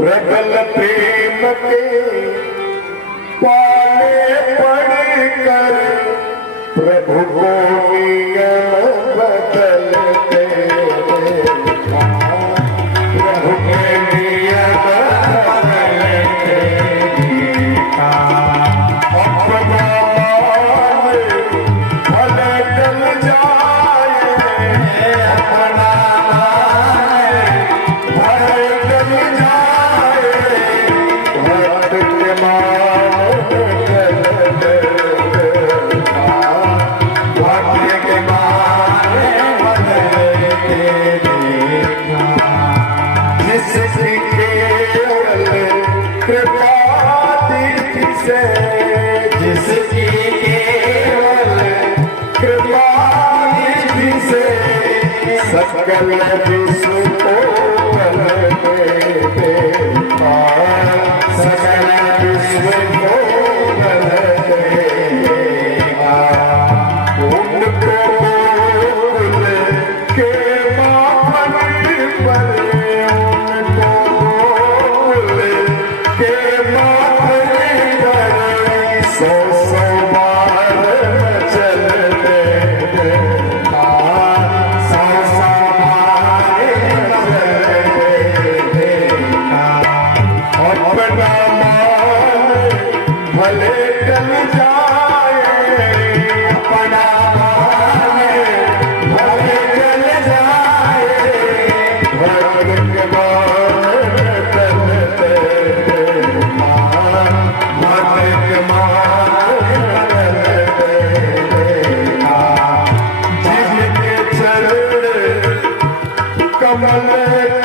प्रबल प्रेम के पाले पड़कर प्रभु को नियम बदलते प्रभु के नियम बदलते अपना भले टल जाए अपना भले टल जाए भक्त के जिसकी केवल कृपा दीप्ति से जिसकी केवल कृपा दीप्ति से सकल विश्व को बदलते सकल विश्व को बदलतेगा उनको बोल के मापन पर भले टल जाए अपना भले टल जाए भक्त के मान टलते भक्त के मान टलते जिसके चरण कमल